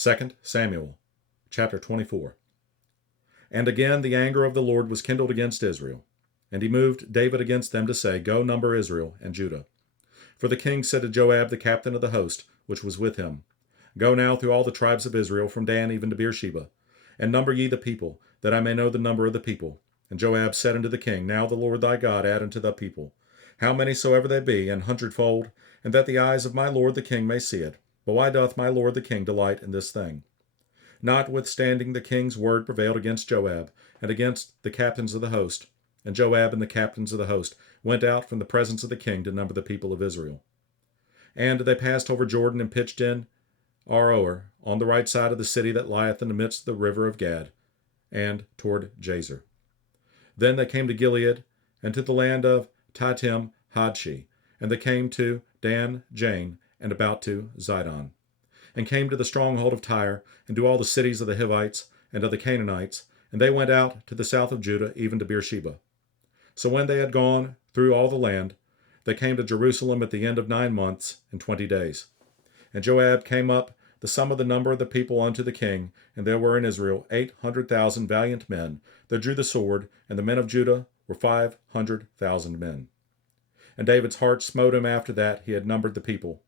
2 Samuel chapter 24. And again the anger of the Lord was kindled against Israel. And he moved David against them to say, Go number Israel and Judah. For the king said to Joab the captain of the host, which was with him, Go now through all the tribes of Israel, from Dan even to Beersheba, and number ye the people, that I may know the number of the people. And Joab said unto the king, Now the Lord thy God add unto the people, how many soever they be, an hundredfold, and that the eyes of my lord the king may see it. But why doth my lord the king delight in this thing? Notwithstanding the king's word prevailed against Joab, and against the captains of the host. And Joab and the captains of the host went out from the presence of the king to number the people of Israel. And they passed over Jordan and pitched in Aroer, on the right side of the city that lieth in the midst of the river of Gad, and toward Jazer. Then they came to Gilead, and to the land of Tahtim Hadshi, and they came to Dan Jane, and about to Zidon, and came to the stronghold of Tyre, and to all the cities of the Hivites, and of the Canaanites, and they went out to the south of Judah, even to Beersheba. So when they had gone through all the land, they came to Jerusalem at the end of 9 months and 20 days. And Joab came up the sum of the number of the people unto the king, and there were in Israel 800,000 valiant men that drew the sword, and the men of Judah were 500,000 men. And David's heart smote him after that he had numbered the people.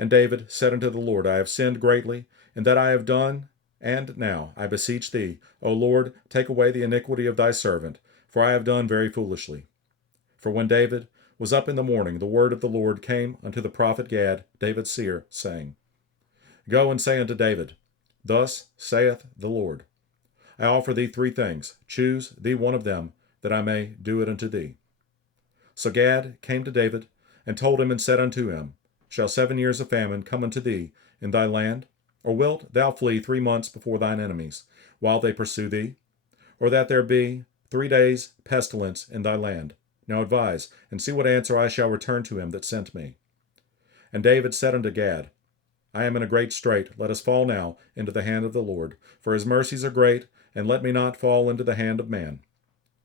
And David said unto the Lord, I have sinned greatly, in that I have done, and now I beseech thee, O Lord, take away the iniquity of thy servant, for I have done very foolishly. For when David was up in the morning, the word of the Lord came unto the prophet Gad, David's seer, saying, Go and say unto David, Thus saith the Lord, I offer thee 3 things. Choose thee one of them, that I may do it unto thee. So Gad came to David, and told him, and said unto him, Shall 7 years of famine come unto thee in thy land? Or wilt thou flee 3 months before thine enemies, while they pursue thee? Or that there be 3 days pestilence in thy land? Now advise, and see what answer I shall return to him that sent me. And David said unto Gad, I am in a great strait. Let us fall now into the hand of the Lord, for his mercies are great, and let me not fall into the hand of man.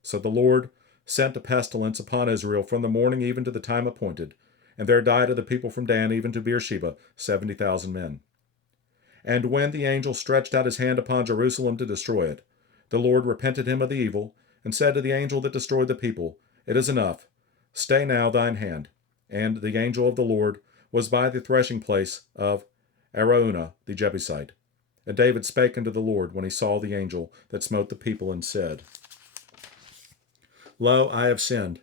So the Lord sent a pestilence upon Israel from the morning even to the time appointed, and there died of the people from Dan even to Beersheba 70,000 men. And when the angel stretched out his hand upon Jerusalem to destroy it, the Lord repented him of the evil, and said to the angel that destroyed the people, It is enough. Stay now thine hand. And the angel of the Lord was by the threshing place of Araunah the Jebusite. And David spake unto the Lord when he saw the angel that smote the people, and said, Lo, I have sinned,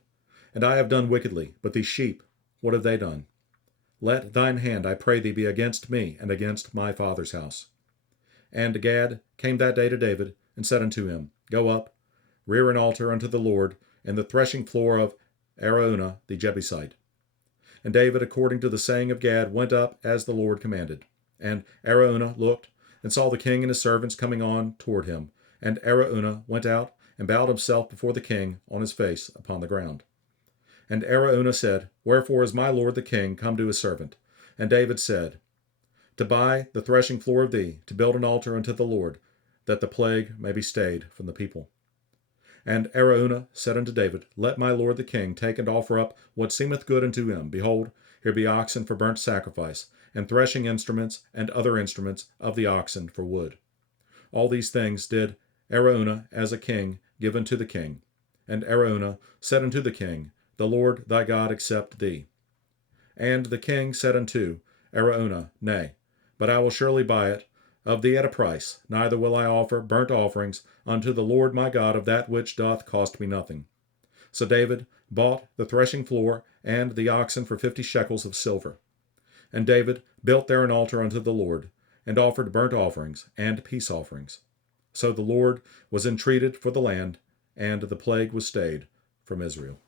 and I have done wickedly, but these sheep, what have they done? Let thine hand, I pray thee, be against me, and against my father's house. And Gad came that day to David, and said unto him, Go up, rear an altar unto the Lord in the threshing floor of Araunah the Jebusite. And David, according to the saying of Gad, went up as the Lord commanded. And Araunah looked, and saw the king and his servants coming on toward him. And Araunah went out, and bowed himself before the king on his face upon the ground. And Araunah said, Wherefore is my lord the king come to his servant? And David said, To buy the threshing floor of thee, to build an altar unto the Lord, that the plague may be stayed from the people. And Araunah said unto David, Let my lord the king take and offer up what seemeth good unto him. Behold, here be oxen for burnt sacrifice, and threshing instruments, and other instruments of the oxen for wood. All these things did Araunah as a king give unto the king. And Araunah said unto the king, The Lord thy God accept thee. And the king said unto Araunah, Nay, but I will surely buy it of thee at a price, neither will I offer burnt offerings unto the Lord my God of that which doth cost me nothing. So David bought the threshing floor and the oxen for 50 shekels of silver. And David built there an altar unto the Lord, and offered burnt offerings and peace offerings. So the Lord was entreated for the land, and the plague was stayed from Israel.